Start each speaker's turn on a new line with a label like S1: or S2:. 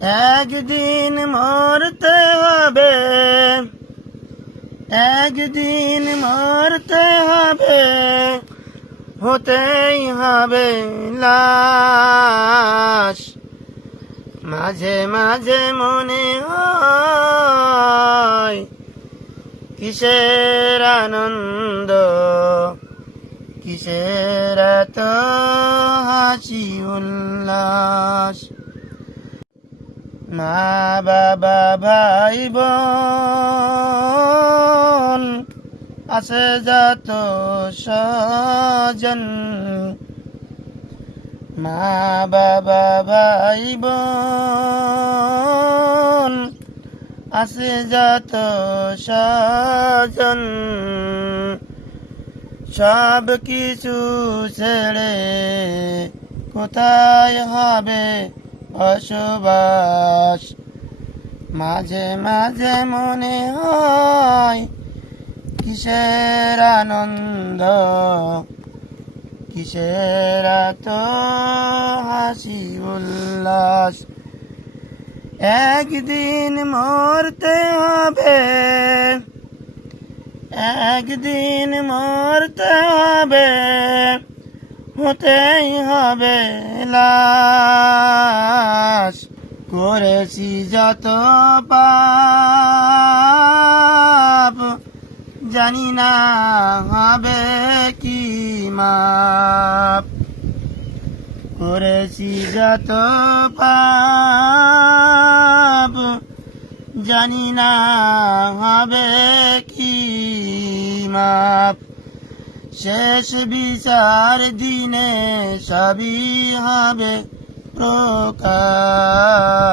S1: একদিন মরতে হবে। একদিন মরতে হবে। হতেই হবে লাশ। মাঝে মাঝে মনে হয় কিসের আনন্দ, কিসের এত হাসি উল্লাস। মা বাবা ভাই বোন, আছে যত সজন মা বাবা ভাই বোন, আছে যত সজন সব কিছু ছেড়ে কোথায় হবে? বসবাস। মাঝে মাঝে মনে হয় কিসের আনন্দ, কিসের এত হাসি উল্লাস। একদিন মরতে হবে, একদিন মরতে হবে, হতেই হবে লাশ। করেছি যত পাপ, জানি না হবে কি মাপ। করেছি যত পাপ, জানি না হবে কি মাপ। শেষ বিচার দিনে সবই হবে প্রকাশ।